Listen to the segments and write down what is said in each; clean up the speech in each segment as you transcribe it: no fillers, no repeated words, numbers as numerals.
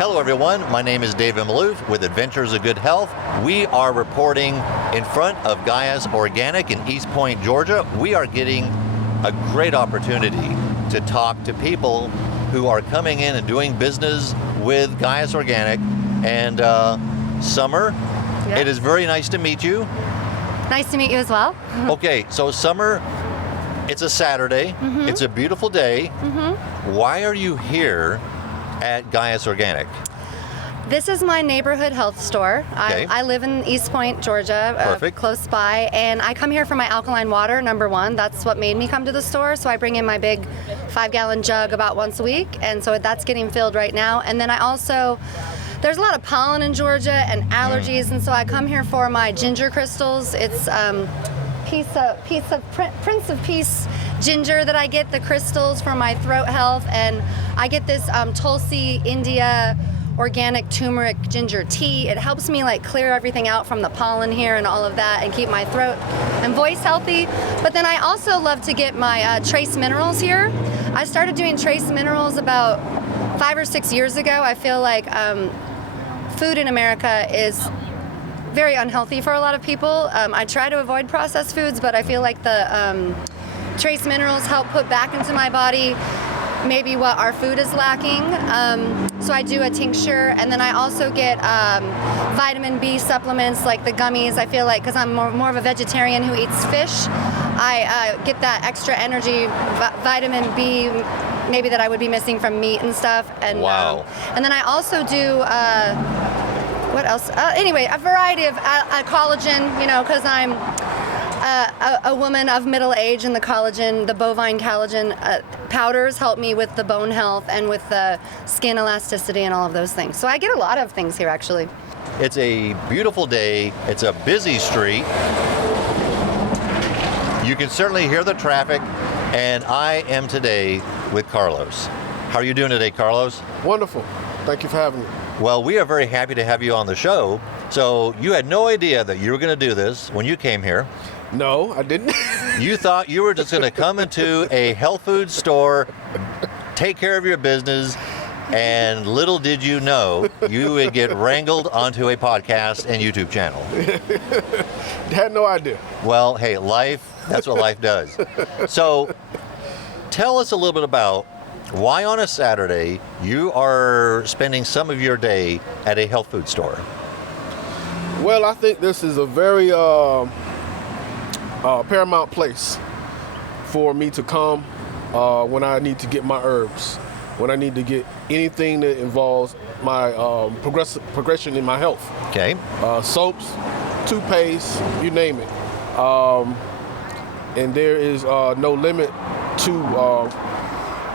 Hello everyone, my name is David Malouf with Adventures of Good Health. We are reporting in front of Gaius Organic in East Point, Georgia. We are getting a great opportunity to talk to people who are coming in and doing business with Gaius Organic. And Summer, It is very nice to meet you. Nice to meet you as well. Okay, so Summer, it's a Saturday. It's a beautiful day. Why are you here at Gaius Organic? This is my neighborhood health store. Okay. I live in East Point, Georgia, close by, and I come here for my alkaline water, number one. That's what made me come to the store. So I bring in my big 5-gallon jug about once a week, and so that's getting filled right now. And then I also, there's a lot of pollen in Georgia and allergies, and so I come here for my ginger crystals. It's Prince of Peace ginger that I get, the crystals for my throat health, and I get this Tulsi India organic turmeric ginger tea. It helps me like clear everything out from the pollen here and all of that and keep my throat and voice healthy. But then I also love to get my trace minerals here. I started doing trace minerals about 5 or 6 years ago. I feel like food in America is very unhealthy for a lot of people. I try to avoid processed foods, but I feel like the trace minerals help put back into my body maybe what our food is lacking. So I do a tincture, and then I also get vitamin B supplements like the gummies. I feel like because I'm more of a vegetarian who eats fish, I get that extra energy, vitamin B, maybe that I would be missing from meat and stuff. And wow. And then I also do what else? Anyway, a variety of collagen, you know, because I'm a woman of middle age, and the collagen, the bovine collagen powders help me with the bone health and with the skin elasticity and all of those things. So I get a lot of things here, actually. It's a beautiful day. It's a busy street. You can certainly hear the traffic, and I am today with Carlos. How are you doing today, Carlos? Wonderful. Thank you for having me. Well, we are very happy to have you on the show. So you had no idea that you were going to do this when you came here. No, I didn't. You thought you were just going to come into a health food store, take care of your business, and little did you know you would get wrangled onto a podcast and YouTube channel. Had no idea. Well, hey, life, that's what life does. So tell us a little bit about why on a Saturday you are spending some of your day at a health food store. Well, I think this is a very paramount place for me to come when I need to get my herbs, when I need to get anything that involves my progression in my health. Okay. Soaps, toothpaste, you name it. And there is no limit to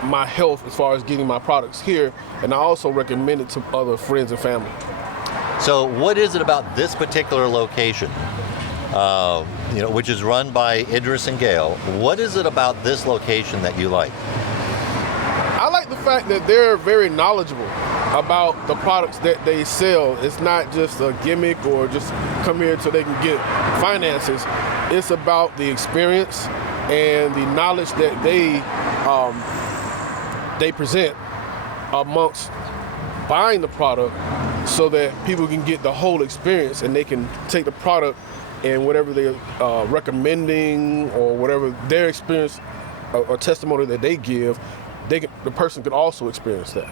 my health as far as getting my products here, and I also recommend it to other friends and family. So what is it about this particular location, which is run by Idris and Gayle? What is it about this location that you like? I like the fact that they're very knowledgeable about the products that they sell. It's not just a gimmick or just come here so they can get finances. It's about the experience and the knowledge that they present amongst buying the product, so that people can get the whole experience and they can take the product and whatever they're recommending or whatever their experience or testimony that they give, the person can also experience that.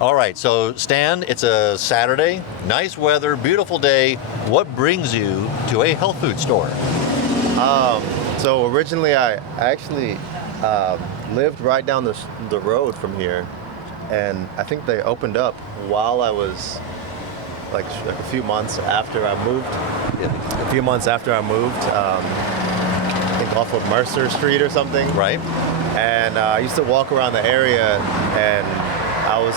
All right, so Stan, it's a Saturday, nice weather, beautiful day. What brings you to a health food store? So originally I actually lived right down the road from here, and I think they opened up while I was like a few months after I moved. I think off of Mercer Street or something. Right. And I used to walk around the area, and I was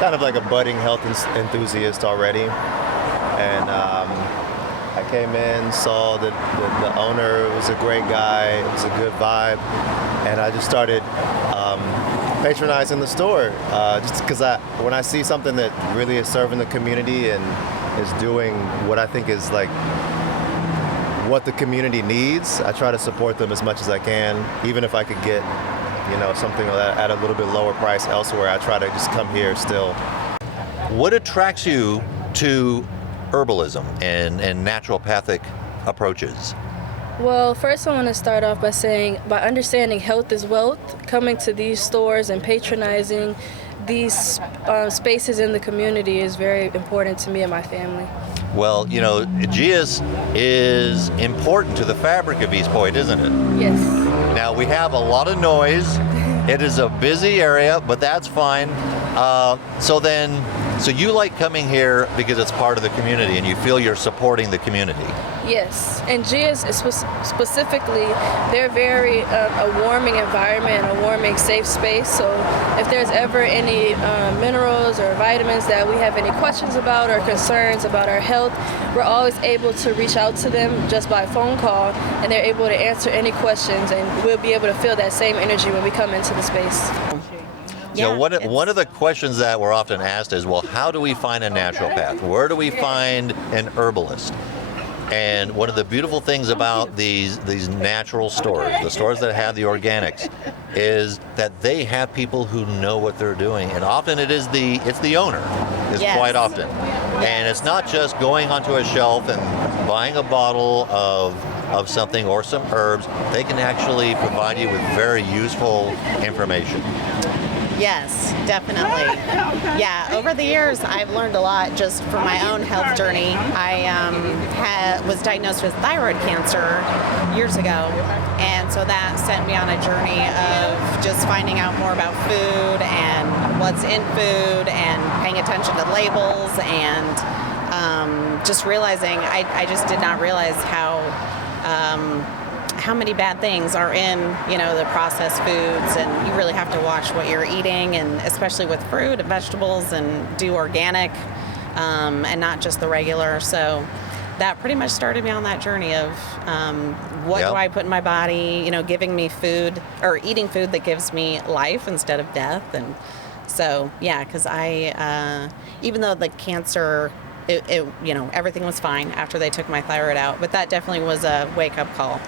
kind of like a budding health enthusiast already. And I came in, saw the owner was a great guy, it was a good vibe, and I just started patronizing the store, just because when I see something that really is serving the community and is doing what I think is like what the community needs, I try to support them as much as I can, even if I could get something at a little bit lower price elsewhere. I try to just come here still. What attracts you to herbalism and naturopathic approaches? Well, first I want to start off by saying, by understanding health is wealth, coming to these stores and patronizing these spaces in the community is very important to me and my family. Well, you know, Gaius is important to the fabric of East Point, isn't it? Yes. Now, we have a lot of noise. It is a busy area, but that's fine. So you like coming here because it's part of the community and you feel you're supporting the community. Yes, and Gaius is specifically, they're very a warming environment, a warming safe space. So if there's ever any minerals or vitamins that we have any questions about or concerns about our health, we're always able to reach out to them just by phone call, and they're able to answer any questions, and we'll be able to feel that same energy when we come into the space. You know, one of the questions that we're often asked is, well, how do we find a naturopath? Where do we find an herbalist? And one of the beautiful things about these natural stores, the stores that have the organics, is that they have people who know what they're doing, and often it's the owner. It's Yes. quite often, and it's not just going onto a shelf and buying a bottle of something or some herbs. They can actually provide you with very useful information. Yes, definitely. Yeah, over the years, I've learned a lot just from my own health journey. I was diagnosed with thyroid cancer years ago, and so that sent me on a journey of just finding out more about food and what's in food and paying attention to labels and just realizing I just did not realize how many bad things are in, the processed foods, and you really have to watch what you're eating, and especially with fruit and vegetables, and do organic and not just the regular. So that pretty much started me on that journey of what do I put in my body, giving me food or eating food that gives me life instead of death. And so, yeah, because even though the cancer, everything was fine after they took my thyroid out, but that definitely was a wake-up call.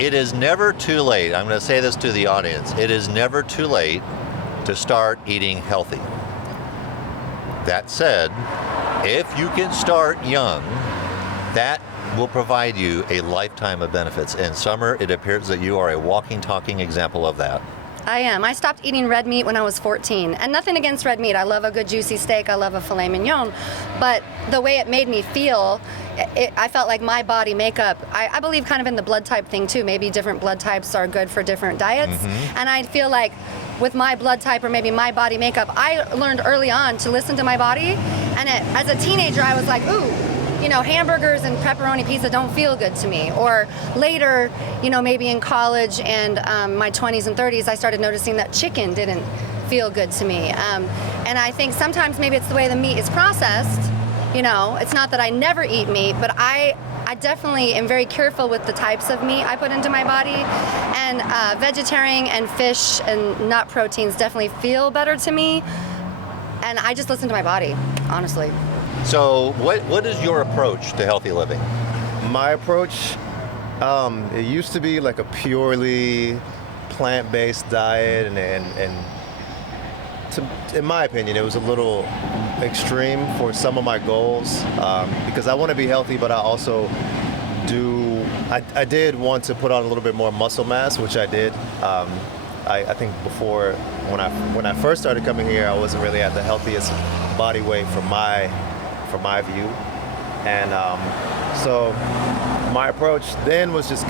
It is never too late. I'm going to say this to the audience. It is never too late to start eating healthy. That said, if you can start young, that will provide you a lifetime of benefits. And Summer, it appears that you are a walking, talking example of that. I am. I stopped eating red meat when I was 14. And nothing against red meat. I love a good juicy steak. I love a filet mignon. But the way it made me feel, I felt like my body makeup, I believe kind of in the blood type thing too. Maybe different blood types are good for different diets. Mm-hmm. And I feel like with my blood type or maybe my body makeup, I learned early on to listen to my body. And as a teenager, I was like, ooh, hamburgers and pepperoni pizza don't feel good to me. Or later, maybe in college and my 20s and 30s, I started noticing that chicken didn't feel good to me. And I think sometimes maybe it's the way the meat is processed. It's not that I never eat meat, but I definitely am very careful with the types of meat I put into my body. And vegetarian and fish and nut proteins definitely feel better to me. And I just listen to my body, honestly. So what is your approach to healthy living? My approach, it used to be like a purely plant-based diet, and in my opinion, it was a little extreme for some of my goals, because I want to be healthy, but I also I did want to put on a little bit more muscle mass, which I did. I think before, when I first started coming here, I wasn't really at the healthiest body weight for my view, and so my approach then was just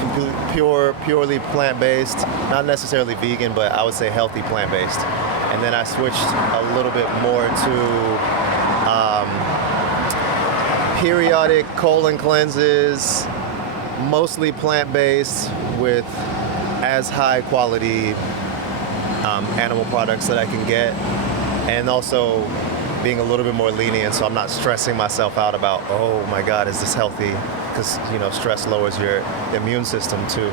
purely plant-based, not necessarily vegan, but I would say healthy plant-based. And then I switched a little bit more to periodic colon cleanses, mostly plant-based with as high quality animal products that I can get, and also being a little bit more lenient, so I'm not stressing myself out about, oh my God, is this healthy? Because stress lowers your immune system too.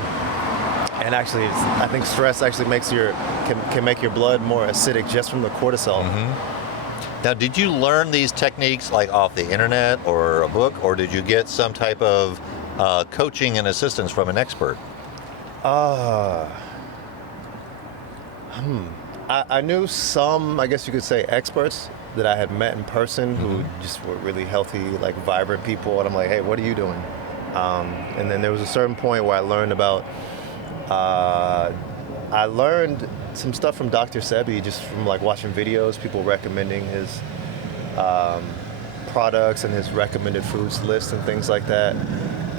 And actually, I think stress actually can make your blood more acidic just from the cortisol. Mm-hmm. Now, did you learn these techniques like off the internet or a book, or did you get some type of coaching and assistance from an expert? I knew some, I guess you could say, experts, that I had met in person who just were really healthy, like vibrant people, and I'm like, hey, what are you doing? And then there was a certain point where I learned about, I learned some stuff from Dr. Sebi just from like watching videos, people recommending his products and his recommended foods list and things like that.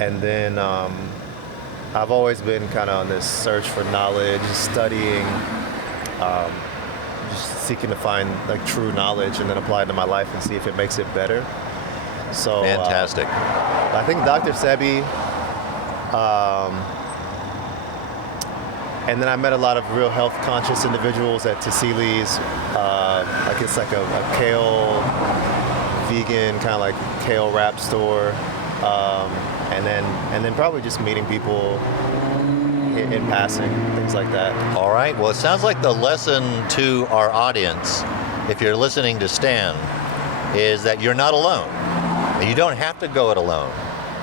And then I've always been kind of on this search for knowledge, studying, just seeking to find like true knowledge and then apply it to my life and see if it makes it better. So Fantastic. I think Dr. Sebi, and then I met a lot of real health conscious individuals at Tassili's, like it's like a kale, vegan kind of like kale wrap store, and then probably just meeting people in passing, things like that. All right. Well, it sounds like the lesson to our audience, if you're listening to Stan, is that you're not alone. You don't have to go it alone,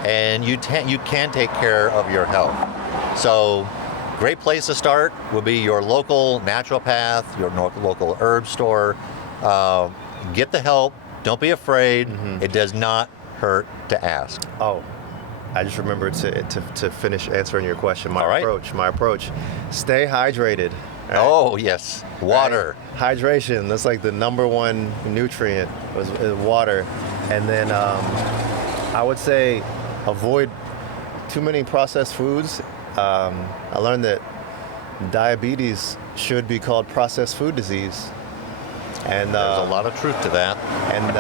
and you can take care of your health. So, great place to start would be your local naturopath, your local herb store. Get the help. Don't be afraid. It does not hurt to ask. Oh, I just remembered to finish answering your question. My approach. Stay hydrated. Right? Oh, yes. Water. Right? Hydration. That's like the number one nutrient is water. And then I would say avoid too many processed foods. I learned that diabetes should be called processed food disease. And there's a lot of truth to that. And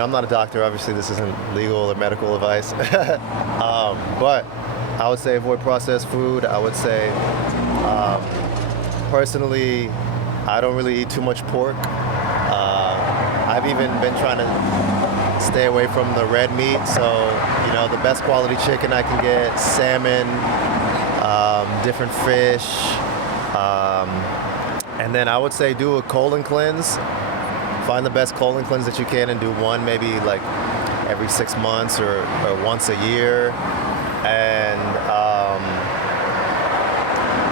I'm not a doctor. Obviously, this isn't legal or medical advice. But I would say avoid processed food. I would say, personally, I don't really eat too much pork. I've even been trying to stay away from the red meat. So, the best quality chicken I can get, salmon, different fish. And then I would say do a colon cleanse. Find the best colon cleanse that you can and do one maybe like every 6 months or once a year. And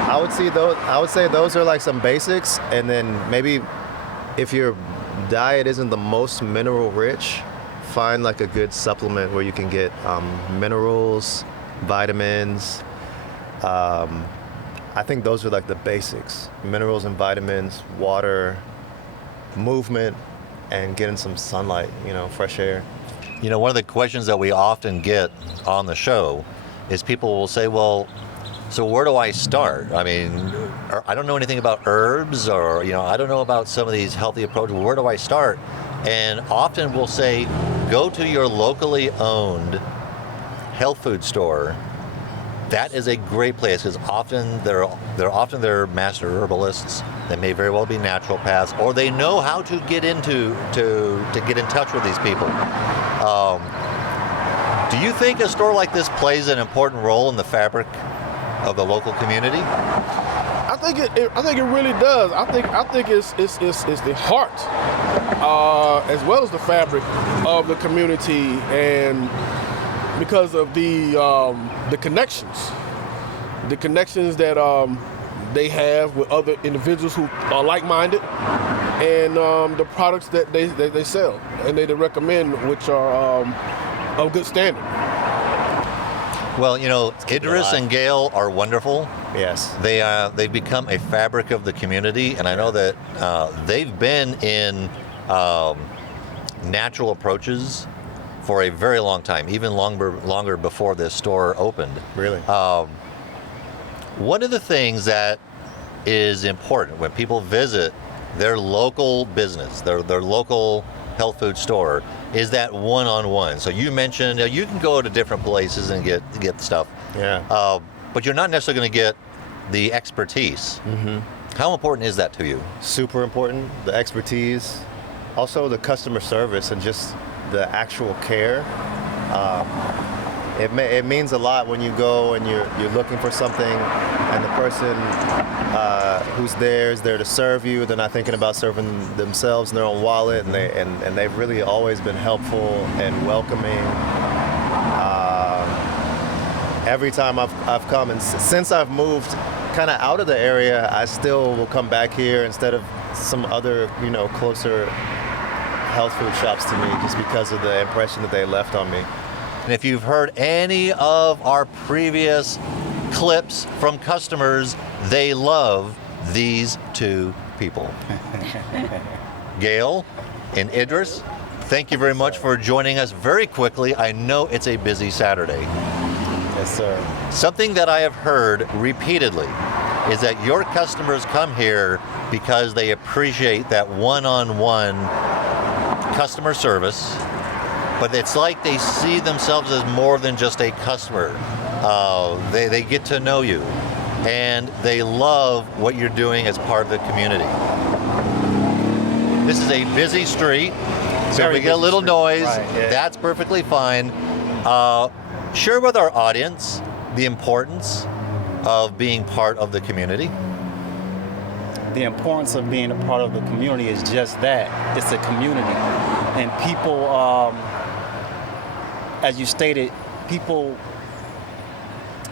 I would say those are like some basics. And then maybe if your diet isn't the most mineral rich, find like a good supplement where you can get minerals, vitamins. I think those are like the basics: minerals and vitamins, water, movement, and getting some sunlight, fresh air. One of the questions that we often get on the show is people will say, well, so where do I start? I mean, I don't know anything about herbs, or, I don't know about some of these healthy approaches. Where do I start? And often we'll say, go to your locally owned health food store. That is a great place, because often they're master herbalists. They may very well be naturopaths, or they know how to get into to get in touch with these people. Do you think a store like this plays an important role in the fabric of the local community? I think it really does. I think it's the heart, as well as the fabric of the community, and because of the connections that they have with other individuals who are like-minded, and the products that they sell and they recommend, which are of good standard. Well, Idris and Gayle are wonderful. Yes. They've become a fabric of the community, and I know that they've been in natural approaches for a very long time, even longer before this store opened. Really? One of the things that is important when people visit their local business, their local health food store, is that one-on-one. So you mentioned you can go to different places and get stuff. Yeah. But you're not necessarily going to get the expertise. Mm-hmm. How important is that to you? Super important. The expertise, also the customer service, and just the actual care. It means a lot when you go and you're looking for something, and the person who's there is there to serve you. They're not thinking about serving themselves in their own wallet, and they've really always been helpful and welcoming. Every time I've come, and since I've moved kind of out of the area, I still will come back here instead of some other closer health food shops to me just because of the impression that they left on me. And if you've heard any of our previous clips from customers, they love these two people. Gail and Idris, thank you very much for joining us very quickly. I know it's a busy Saturday. Yes, sir. Something that I have heard repeatedly is that your customers come here because they appreciate that one-on-one customer service, but it's like they see themselves as more than just a customer. They get to know you, and they love what you're doing as part of the community. This is a busy street, so if we get a little noise, that's perfectly fine. Share with our audience the importance of being part of the community. The importance of being a part of the community is just that. It's a community. And people, as you stated, people,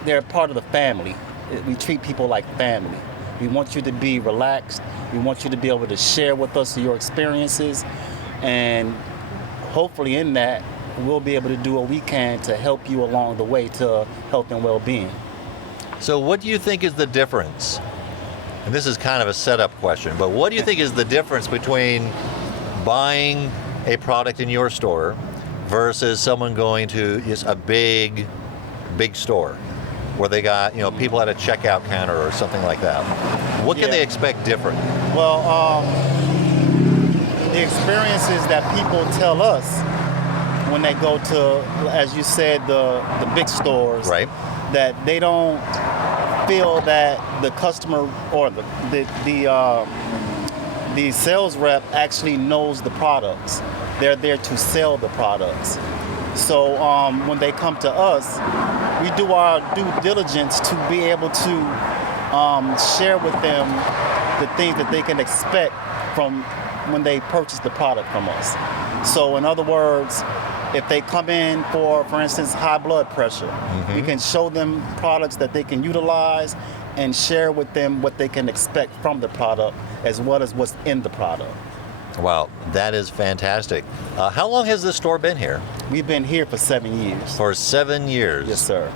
they're part of the family. We treat people like family. We want you to be relaxed. We want you to be able to share with us your experiences. And hopefully in that, we'll be able to do what we can to help you along the way to health and well-being. So what do you think is the difference? And this is kind of a setup question, but what do you think is the difference between buying a product in your store versus someone going to just a big store where they got, people at a checkout counter or something like that? What can they expect different? Well, the experiences that people tell us when they go to, as you said, the big stores, right, that they don't feel that the customer or the sales rep actually knows the products. They're there to sell the products. So when they come to us, we do our due diligence to be able to share with them the things that they can expect from when they purchase the product from us. So in other words, if they come in for instance, high blood pressure, we can show them products that they can utilize and share with them what they can expect from the product as well as what's in the product. Wow, that is fantastic. How long has this store been here? We've been here for 7 years. For 7 years? Yes, sir.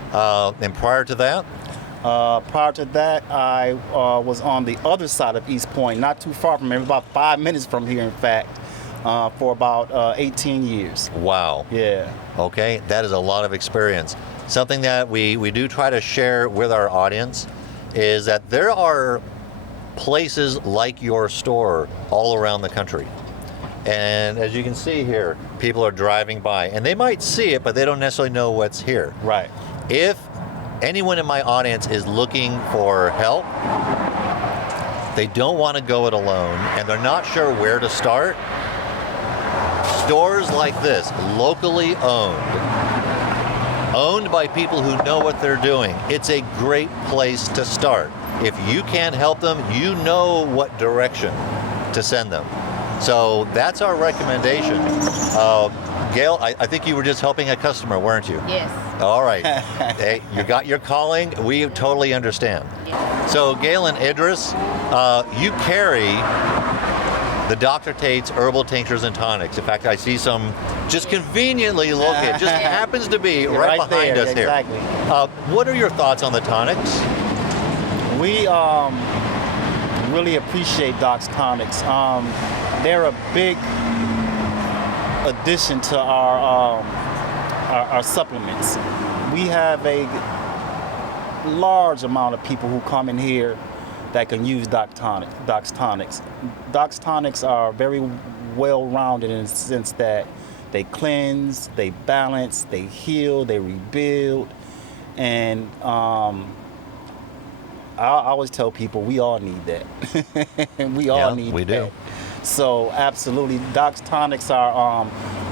And prior to that? Prior to that, I was on the other side of East Point, not too far from here, about 5 minutes from here, in fact, for about 18 years. Wow. Yeah. Okay, that is a lot of experience. Something that we do try to share with our audience is that there are places like your store all around the country. And as you can see here, people are driving by and they might see it, but they don't necessarily know what's here. Right. If anyone in my audience is looking for help, they don't want to go it alone, and they're not sure where to start, stores like this, locally owned by people who know what they're doing, it's a great place to start. If you can't help them, you know what direction to send them. So that's our recommendation. Gail, I think you were just helping a customer, weren't you? Yes. All right. Hey, you got your calling. We totally understand. So Gail and Idris, you carry the Dr. Tates herbal tinctures and tonics. In fact, I see some just conveniently located. Just happens to be right behind us here. Exactly. What are your thoughts on the tonics? We really appreciate Doc's Tonics. They're a big addition to our supplements. We have a large amount of people who come in here that can use Doc's Tonics. Doc's Tonics are very well-rounded in the sense that they cleanse, they balance, they heal, they rebuild, and I always tell people we all need that. We all need we that. do. So absolutely, Doc's Tonics are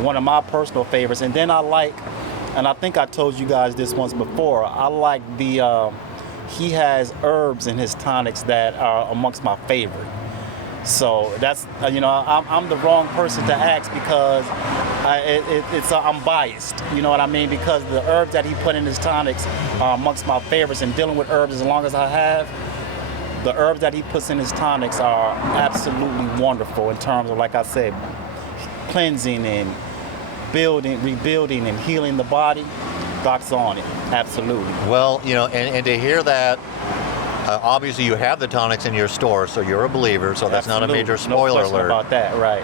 one of my personal favorites. And then I like, and I think I told you guys this once before, I like he has herbs in his tonics that are amongst my favorite. So that's, I'm the wrong person to ask because I'm biased, you know what I mean? Because the herbs that he put in his tonics are amongst my favorites, and dealing with herbs as long as I have, the herbs that he puts in his tonics are absolutely wonderful in terms of, like I said, cleansing and building, rebuilding, and healing the body, Doc's on it. Absolutely. Well, and to hear that, obviously you have the tonics in your store, so you're a believer, so that's not a major spoiler no question alert. about that, right.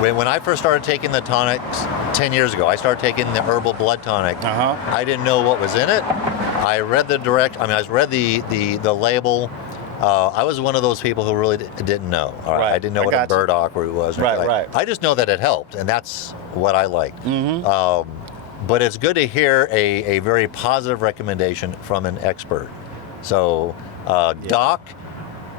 When I first started taking the tonics 10 years ago, I started taking the herbal blood tonic. I didn't know what was in it. I read the the label. I was one of those people who really didn't know. Right. I didn't know what a burdock root was. Right. I just know that it helped, and that's what I liked. But it's good to hear a very positive recommendation from an expert. So Doc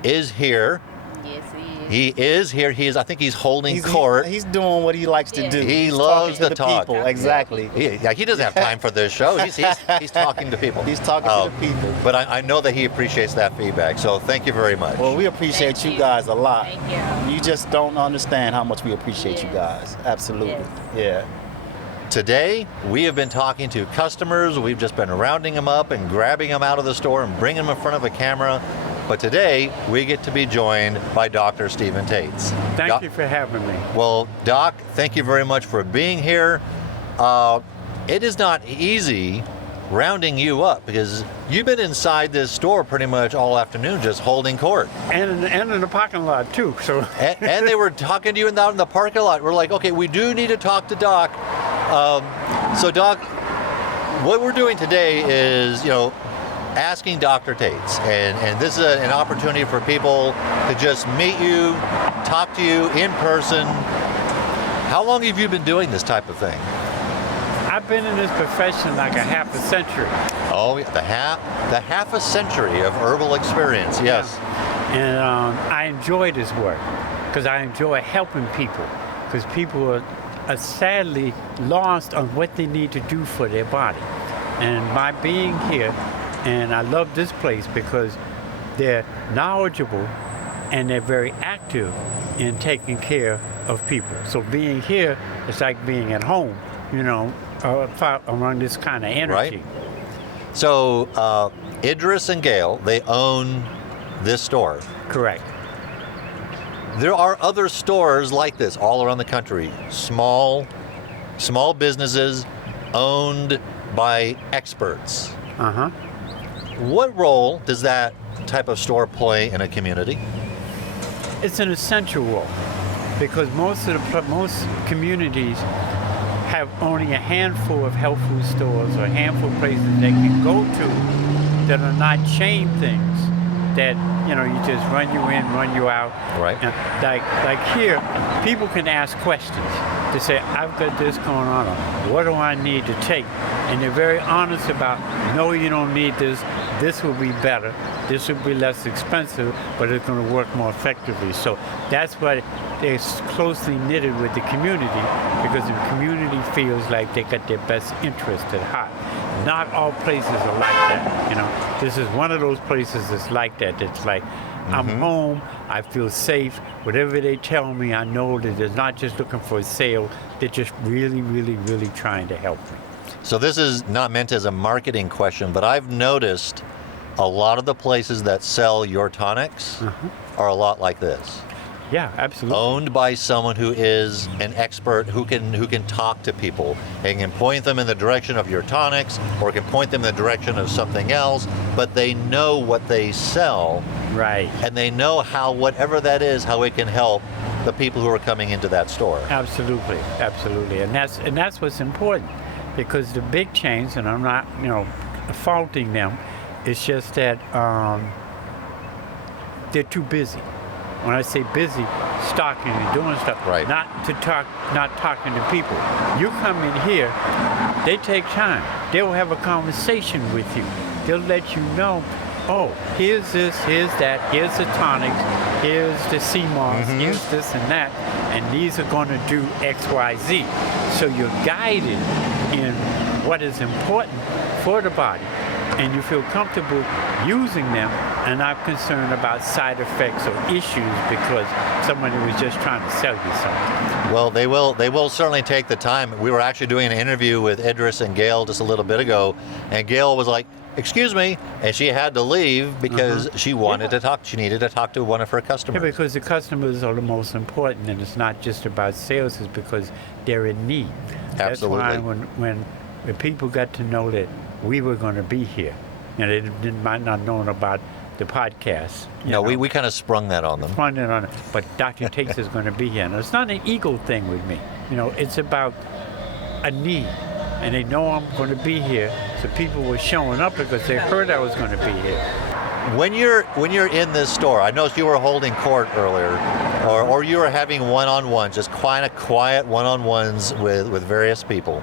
is here. Yes, he is. He is here. I think he's holding court. He's doing what he likes to do. He He's loves talking to the talk. people. Exactly. He doesn't have time for this show. He's talking to people. He's talking to the people. But I know that he appreciates that feedback. So thank you very much. Well, we appreciate Thank you you. guys a lot. Thank you. You just don't understand how much we appreciate you guys. Absolutely. Yes. Yeah. Today, we have been talking to customers. We've just been rounding them up and grabbing them out of the store and bringing them in front of a camera. But today, we get to be joined by Dr. Stephen Tates. Thank you for having me. Well, Doc, thank you very much for being here. It is not easy rounding you up because you've been inside this store pretty much all afternoon just holding court. And in the parking lot, too. So And they were talking to you out in the parking lot. We're like, okay, we do need to talk to Doc. So Doc, what we're doing today is, asking Dr. Tates, and this is an opportunity for people to just meet you, talk to you in person. How long have you been doing this type of thing? I've been in this profession like a half a century. Oh, the half a century of herbal experience, yes. And I enjoy this work because I enjoy helping people because people are sadly lost on what they need to do for their body. And by being here, and I love this place because they're knowledgeable and they're very active in taking care of people. So being here is like being at home, around this kind of energy. Right. So Idris and Gayle, they own this store. Correct. There are other stores like this all around the country, small businesses owned by experts. Uh-huh. What role does that type of store play in a community? It's an essential role because most communities have only a handful of health food stores or a handful of places they can go to that are not chain things that you just run you in, run you out. Right. And like here, people can ask questions. They say, I've got this going on, or what do I need to take? And they're very honest about, no, you don't need this. This will be better. This will be less expensive, but it's going to work more effectively. So that's why they're closely knitted with the community, because the community feels like they got their best interest at heart. Not all places are like that. This is one of those places that's like that. It's like, I'm home, I feel safe. Whatever they tell me, I know that they're not just looking for a sale. They're just really, really, really trying to help me. So this is not meant as a marketing question, but I've noticed a lot of the places that sell your tonics are a lot like this. Yeah, absolutely. Owned by someone who is an expert who can talk to people and can point them in the direction of your tonics or can point them in the direction of something else, but they know what they sell. Right. And they know how, whatever that is, how it can help the people who are coming into that store. Absolutely, absolutely. And that's what's important, because the big chains, and I'm not, faulting them, it's just that they're too busy. When I say busy, stocking and doing stuff, right. not talking to people. You come in here, they take time. They'll have a conversation with you. They'll let you know, oh, here's this, here's that, here's the tonics, here's the sea moss, here's this and that, and these are going to do X, Y, Z. So you're guided in what is important for the body, and you feel comfortable using them and not concerned about side effects or issues because somebody was just trying to sell you something. Well, they will certainly take the time. We were actually doing an interview with Idris and Gayle just a little bit ago, and Gayle was like, excuse me, and she had to leave because she wanted to talk. She needed to talk to one of her Yeah, customers. because the customers are the most important, and it's not just about sales, it's because they're in need. Absolutely. That's why when people got to know that we were going to be here, they might not known about the podcast. No, we kind of sprung that on them. Funding on it, but Dr. Tates is going to be here. And it's not an ego thing with me. It's about a need. And they know I'm going to be here, so people were showing up because they heard I was going to be here. When you're in this store, I noticed you were holding court earlier, or you were having one-on-ones, just kind of quiet one-on-ones with various people.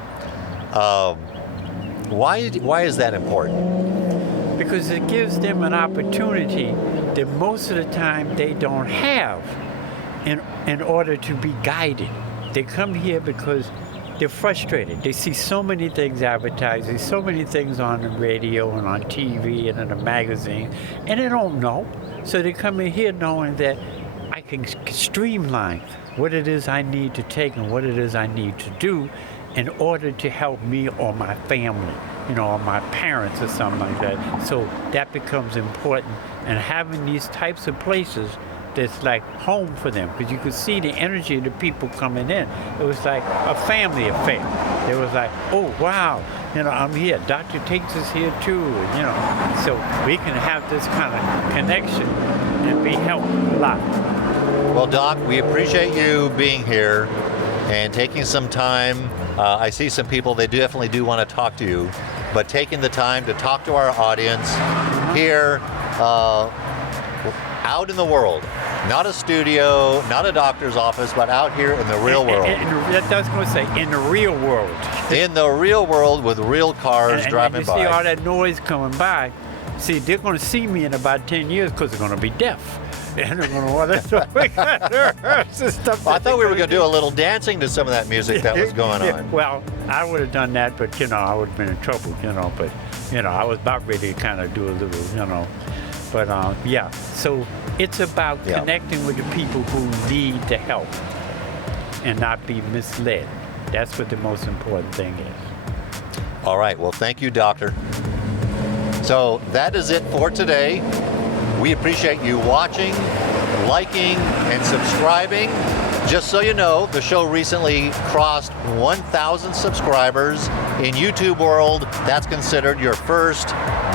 Why is that important? Because it gives them an opportunity that most of the time they don't have in order to be guided. They come here because they're frustrated. They see so many things advertised, there's so many things on the radio and on TV and in the magazine, and they don't know. So they come in here knowing that I can streamline what it is I need to take and what it is I need to do in order to help me or my family, or my parents or something like that. So that becomes important. And having these types of places that's like home for them, because you could see the energy of the people coming in. It was like a family affair. It was like, oh wow, I'm here. Dr. Tates is here too, so we can have this kind of connection and be helped a lot. Well, Doc, we appreciate you being here and taking some time. I see some people, they definitely do want to talk to you, but taking the time to talk to our audience here out in the world. Not a studio, not a doctor's office, but out here in the real world. That's what I was going to say, in the real world. In the real world with real cars driving and by. you see all that noise coming by. See, they're going to see me in about 10 years because they're going to be deaf. And they're going to want to stuff. I thought we were going to do a little dancing to some of that music that was going on. Well, I would have done that, but, I would have been in trouble, but, I was about ready to kind of do a little, But, yeah, so it's about connecting with the people who need the help and not be misled. That's what the most important thing is. All right. Well, thank you, Doctor. So that is it for today. We appreciate you watching, liking, and subscribing. Just so you know, the show recently crossed 1,000 subscribers. In YouTube world, that's considered your first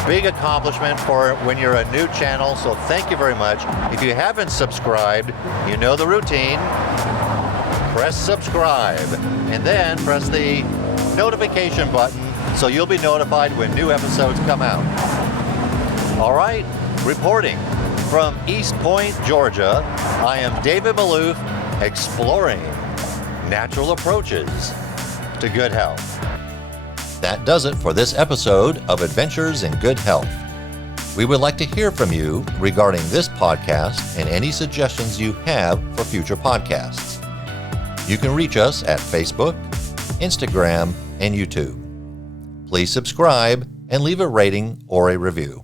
big accomplishment for when you're a new channel. So thank you very much. If you haven't subscribed, you know the routine. Press subscribe and then press the notification button so you'll be notified when new episodes come out. All right, reporting from East Point, Georgia, I am David Maloof, exploring natural approaches to good health. That does it for this episode of Adventures in Good Health. We would like to hear from you regarding this podcast and any suggestions you have for future podcasts. You can reach us at Facebook, Instagram, and YouTube. Please subscribe and leave a rating or a review.